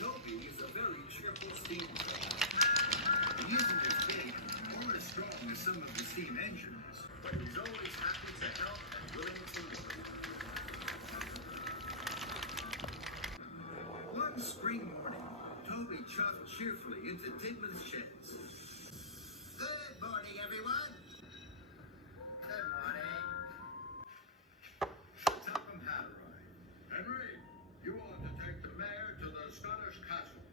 Toby is a very cheerful steam train. He isn't as big or as strong as some of the steam engines, but he's always happy to help and willing to work. One spring morning, Toby chuffed cheerfully into Tidman's sheds. Good morning, everyone. Good morning. Topham had arrived. Henry, you ought to take the mare to the Scottish castle.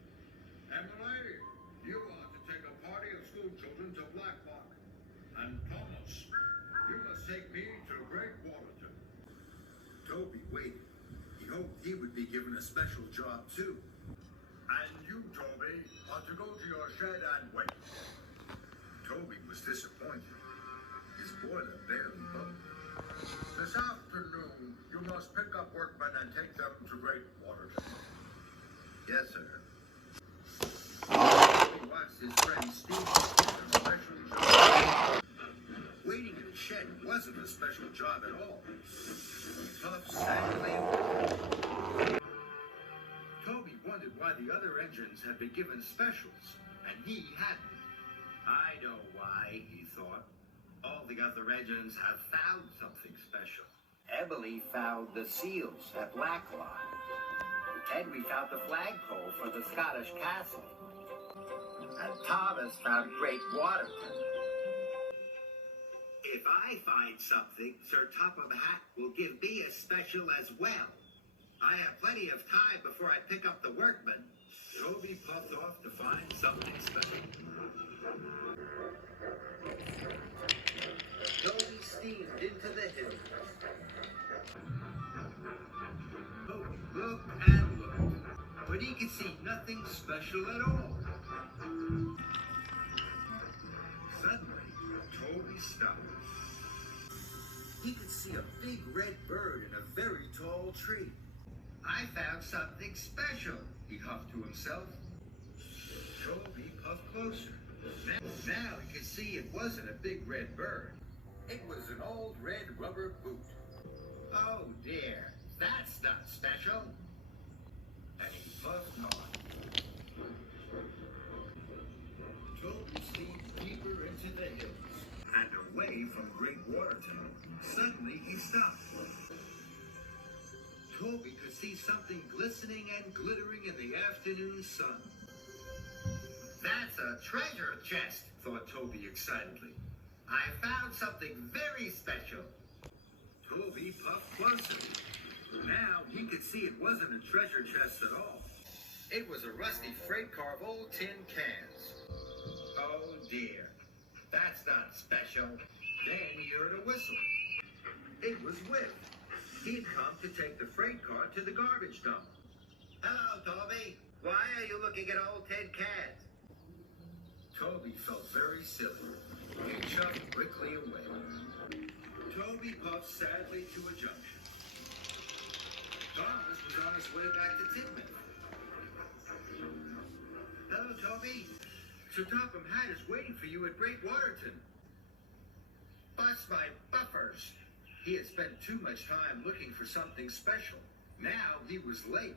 Emily, you ought to take a party of school children to Blacklock. And Thomas, you must take me to Great Waterton. Toby waited. He hoped he would be given a special job too. And you, Toby, ought to go to your shed and wait. Toby was disappointed. His boiler barely bubbled. This afternoon, you must pick up workmen and take them to Great Waterton. Yes, sir. He watched his friend Steve get a special job. Waiting in the shed wasn't a special job at all. Puff sadly. Toby wondered why the other engines had been given specials, and he hadn't. I know why, he thought. All the other engines have found something special. Emily found the seals at Blacklock. Henry found the flagpole for the Scottish castle. And Thomas found Great Waterton. If I find something, Sir Topham Hatt will give me a special as well. I have plenty of time before I pick up the workmen. Toby puffed off to find something special. Toby steamed into the hills. Toby looked and looked, but he could see nothing special at all. Suddenly, Toby stopped. He could see a big red bird in a very tall tree. I found something special, he huffed to himself. Toby puffed closer. Now he could see it wasn't a big red bird. It was an old red rubber boot. Oh dear, that's not special. And he puffed on. Toby steamed deeper into the hills and away from Great Waterton. Suddenly he stopped. Toby could see something glistening and glittering in the afternoon sun. That's a treasure chest, thought Toby excitedly. I found something very special. Toby puffed closer. Now he could see it wasn't a treasure chest at all. It was a rusty freight car of old tin cans. Oh dear, that's not special. Then he heard a whistle. It was Whip. He'd come to take the freight car to the garbage dump. Hello, Toby. Why are you looking at old tin cans? Toby felt very silly. He chuffed quickly away. Toby puffed sadly to a junction. Thomas was on his way back to Tidman. Hello, Toby. Sir Topham Hatt is waiting for you at Great Waterton. Bust my buffers. He had spent too much time looking for something special. Now he was late.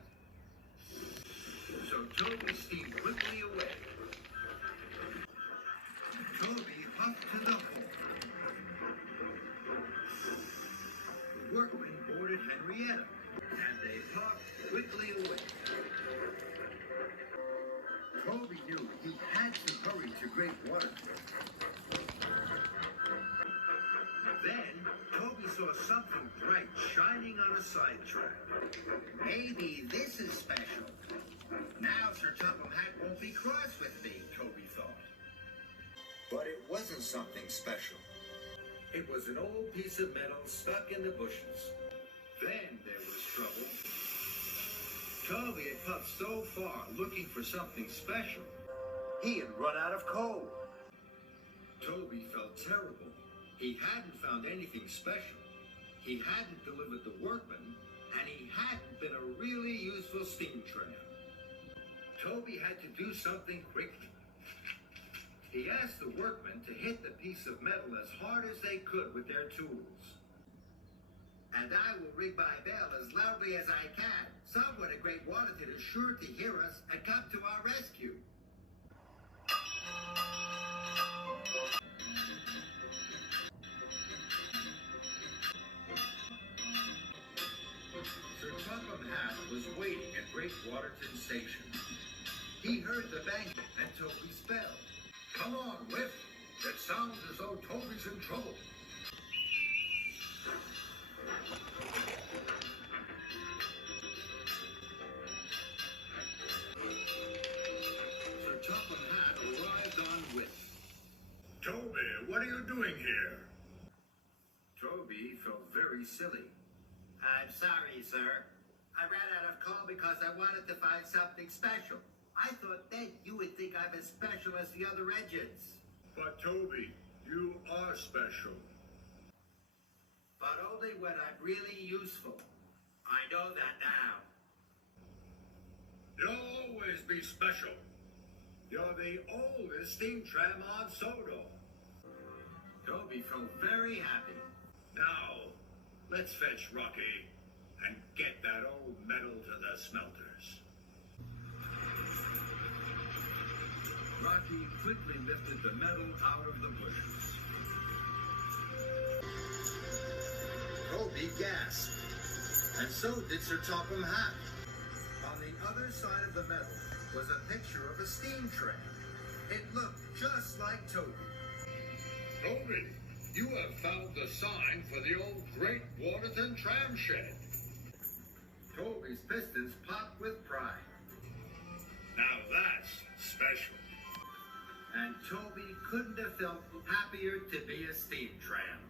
So Toby steamed quickly away. Toby puffed to the hall. The workmen boarded Henrietta, and they puffed quickly away. Toby knew he had to hurry to Great Waterton. Then, Toby saw something bright shining on a sidetrack. Maybe this is special. Now Sir Topham Hatt won't be cross with me, Toby thought. But it wasn't something special. It was an old piece of metal stuck in the bushes. Then there was trouble. Toby had puffed so far looking for something special, he had run out of coal. Toby felt terrible. He hadn't found anything special. He hadn't delivered the workmen, and he hadn't been a really useful steam tramp. Toby had to do something quick. He asked the workmen to hit the piece of metal as hard as they could with their tools. And I will ring my bell as loudly as I can, Someone at Great Waterton is sure to hear us and come to our rescue. Sir Topham Hatt was waiting at Great Waterton Station. He heard the banging and Toby's bell. Come on, Whiff. It sounds as though Toby's in trouble. Sir Topham Hatt arrived on Whiff. Toby, what are you doing here? Toby felt very silly. I'm sorry, sir. I ran out of coal because I wanted to find something special. I thought then you would think I'm as special as the other engines. But Toby, you are special. But only when I'm really useful. I know that now. You'll always be special. You're the oldest steam tram on Sodo. Toby felt very happy. Now, let's fetch Rocky and get that old metal to the smelters. Rocky quickly lifted the metal out of the bushes. Toby gasped, and so did Sir Topham Hatt. On the other side of the metal was a picture of a steam train. It looked just like Toby. Toby, you have found the sign for the old Great Waterton tram shed. Toby's pistons popped with pride. Now that's special. And Toby couldn't have felt happier to be a steam tram.